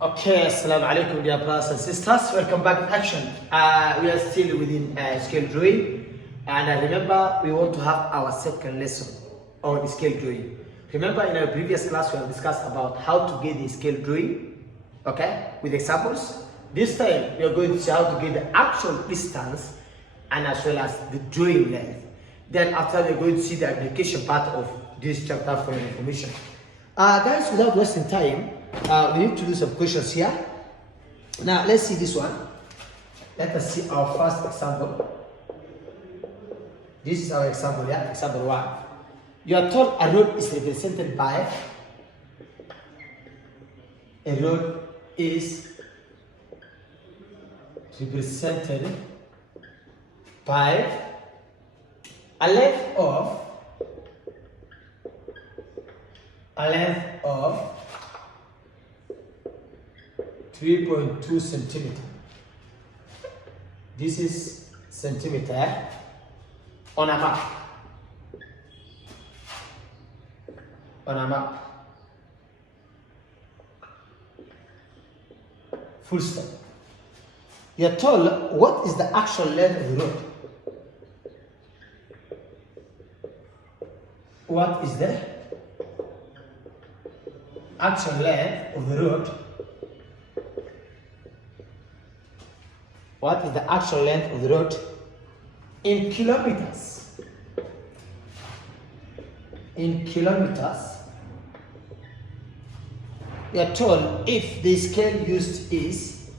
Okay, assalamu alaikum dear brothers and sisters. Welcome back in action. We are still within scale drawing, and remember we want to have our second lesson on scale drawing. Remember in our previous class we have discussed about how to get the scale drawing, okay, with examples. This time we are going to see how to get the actual distance and as well as the drawing length. Then after we are going to see the application part of this chapter for your information. Guys, without wasting time, we need to do some questions here. Now, let's see this one. Let us see our first example. This is our example, yeah? Example 1. You are told a road is represented by a length of 3.2 centimeter. This is centimeter on a map. Full stop. You are told what is the actual length of the road. What is the actual length of the road? What is the actual length of the road in kilometers? In kilometers. We are told if the scale used is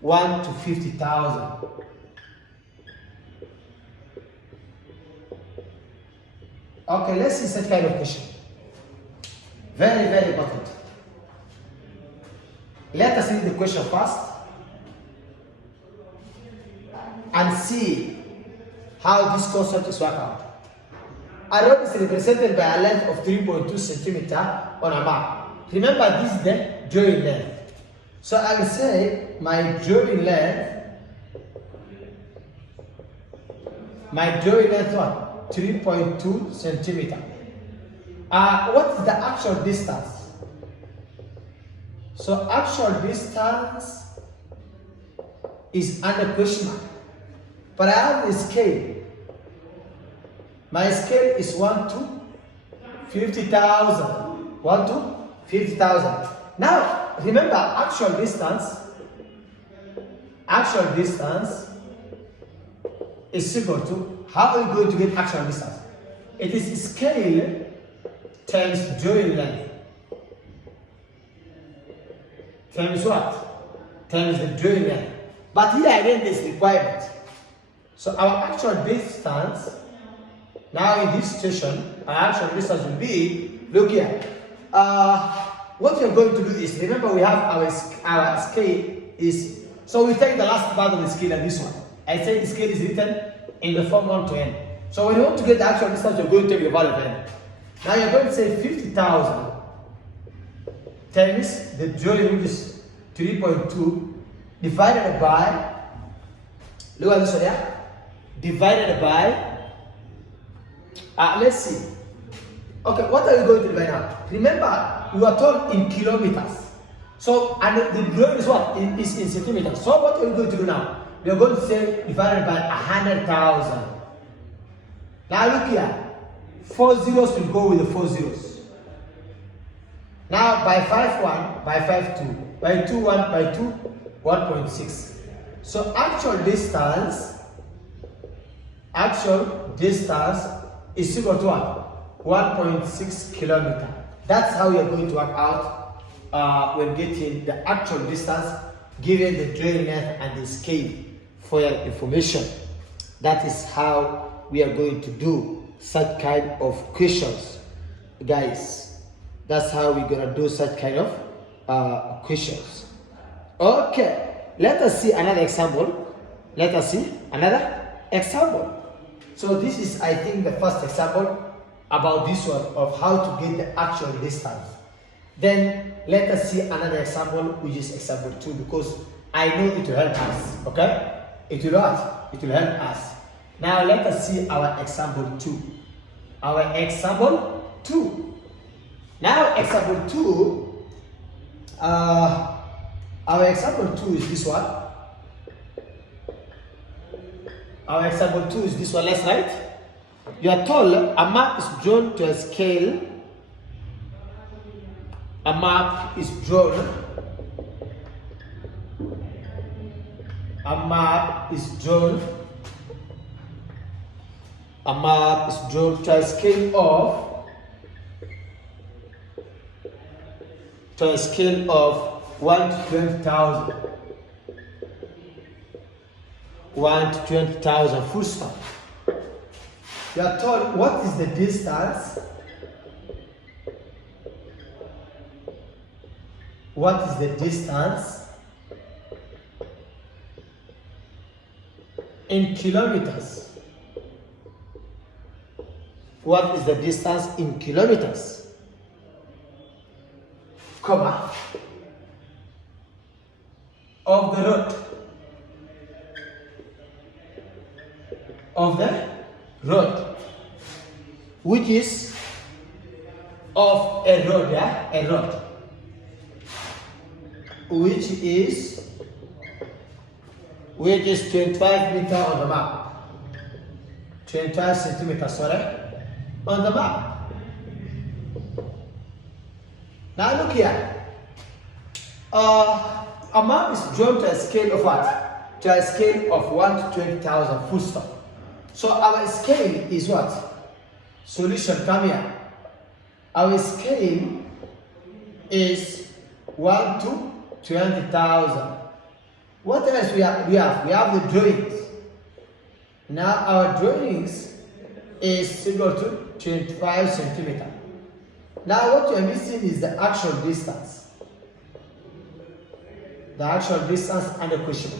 1 to 50,000. Okay, let's see such kind of question. Very, very important. Let us read the question first and see how this concept is worked out. A road is represented by a length of 3.2 centimeter on a map. Remember, this is the drawing length. So I will say my drawing length what? 3.2 centimeter. What is the actual distance? So actual distance is under question mark. But I have a scale. My scale is 1 to 50,000. 1 to 50,000. Now remember, actual distance is equal to, how are we going to get actual distance? It is scale times drawing length. Times what? Times the drawing length. But here again there's requirement. So our actual distance, now in this situation, our actual distance will be, look here. What we're going to do is, remember we have our scale is, so we take the last part of the scale and this one. I say the scale is written in the form 1 to n. So when you want to get the actual distance, you're going to take the value of n. Now you're going to say 50,000 times the drawing, which is 3.2, divided by, look at this one here, divided by, let's see. Okay, what are you going to divide now? Remember, you are told in kilometers. So, and the drawing is what? Is in centimeters. So what are you going to do now? We are going to say divided by 100,000. Now look here. 4 zeros will go with the 4 zeros. Now by 5 1, by 5 2, by 2 1, by 2 1.6. So actual distance is equal to what? 1.6 kilometer. That's how we are going to work out when getting the actual distance given the drawing length and the scale for your information. That is how we are going to do such kind of questions, guys. That's how we're gonna do such kind of questions. Okay, let us see another example. So this is, I think, the first example about this one of how to get the actual distance. Then let us see another example, which is example 2, because I know it will help us. Okay, it will help us. Now let us see our example 2. our example 2. Now example 2, our example 2 is this one. Our example 2 is this one. Let's write. You are told a map is drawn to a scale. A map is drawn. A map is drawn. A map is drawn to a scale of 1 to 20,000. 1 to 20,000, full stop. You are told what is the distance. What is the distance in kilometers? What is the distance in kilometers? Comma. Of the road. Of the road. Which is of a road, yeah? A road. Which is 25 meters on the map. 25 centimeters, sorry, on the map. Now look here. A map is drawn to a scale of what? To a scale of 1 to 20,000, full stop. So our scale is what? Solution, come here. Our scale is 1 to 20,000. What else we have? We have the drawings. Now our drawings is equal to 25 centimeters. Now what you are missing is the actual distance. The actual distance and the question.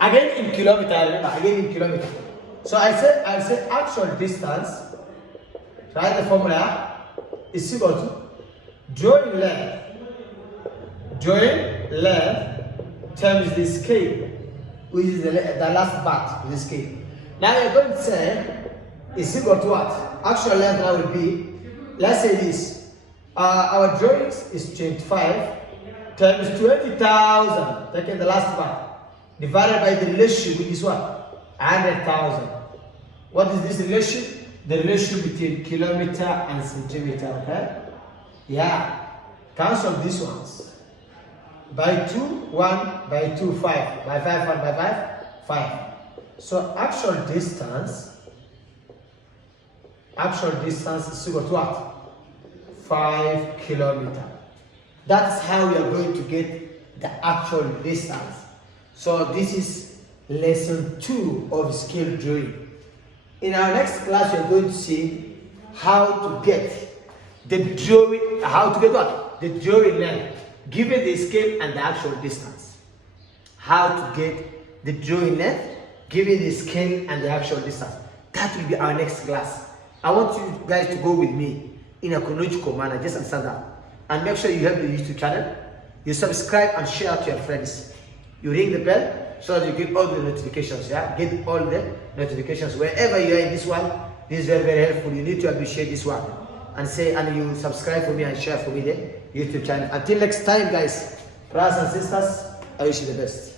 Again in kilometer, remember, again in kilometer. So I'll say actual distance, write the formula, is equal to drawing length times the scale, which is the last part of the scale. Now you're going to say is equal to what? Actual length now will be, let's say this, our drawings is 25 times 20,000, taking the last part, divided by the relationship, which is what? 100,000. What is this relation? The relation between kilometer and centimeter, okay? Yeah. Cancel these ones. By 2, 1, by 2, 5, by 5, 1, by 5, 5. So actual distance is equal to what? 5 kilometers. That's how we are going to get the actual distance. So this is lesson 2 of scale drawing. In our next class, we are going to see how to get the drawing, how to get what? The drawing length, given the scale and the actual distance. How to get the drawing length, given the scale and the actual distance. That will be our next class. I want you guys to go with me in a chronological manner, just understand that. And make sure you have the YouTube channel, you subscribe and share to your friends. You ring the bell so that you get all the notifications, yeah? Get all the notifications. Wherever you are in this one, this is very, very helpful. You need to appreciate this one. And you subscribe for me and share for me the YouTube channel. Until next time, guys, brothers and sisters, I wish you the best.